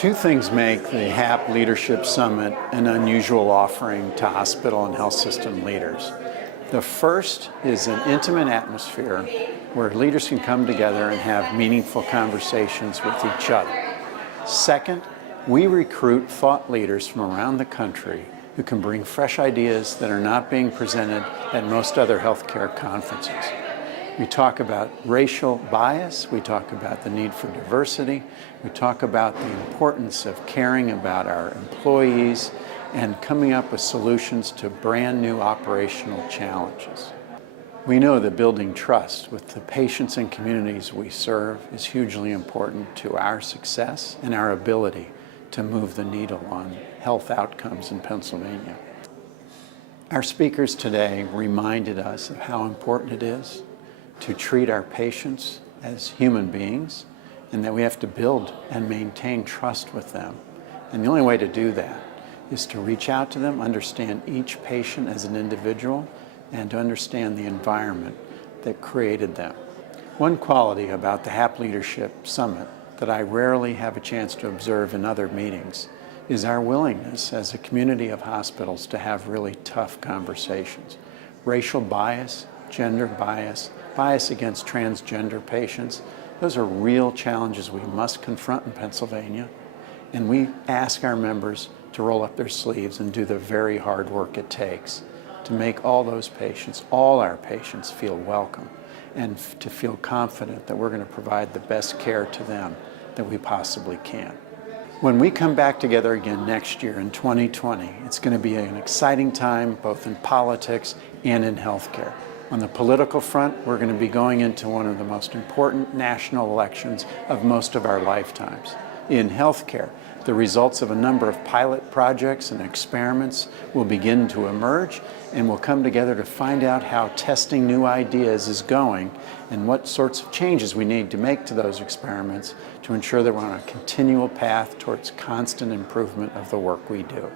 Two things make the HAP Leadership Summit an unusual offering to hospital and health system leaders. The first is an intimate atmosphere where leaders can come together and have meaningful conversations with each other. Second, we recruit thought leaders from around the country who can bring fresh ideas that are not being presented at most other healthcare conferences. We talk about racial bias, we talk about the need for diversity, we talk about the importance of caring about our employees and coming up with solutions to brand new operational challenges. We know that building trust with the patients and communities we serve is hugely important to our success and our ability to move the needle on health outcomes in Pennsylvania. Our speakers today reminded us of how important it is to treat our patients as human beings and that we have to build and maintain trust with them. And the only way to do that is to reach out to them, understand each patient as an individual, and to understand the environment that created them. One quality about the HAP Leadership Summit that I rarely have a chance to observe in other meetings is our willingness as a community of hospitals to have really tough conversations. Racial bias, gender bias, bias against transgender patients, those are real challenges we must confront in Pennsylvania, and we ask our members to roll up their sleeves and do the very hard work it takes to make all those patients, all our patients, feel welcome and to feel confident that we're going to provide the best care to them that we possibly can. When we come back together again next year in 2020, it's going to be an exciting time both in politics and in healthcare. On the political front, we're going to be going into one of the most important national elections of most of our lifetimes. In healthcare, the results of a number of pilot projects and experiments will begin to emerge, and we'll come together to find out how testing new ideas is going and what sorts of changes we need to make to those experiments to ensure that we're on a continual path towards constant improvement of the work we do.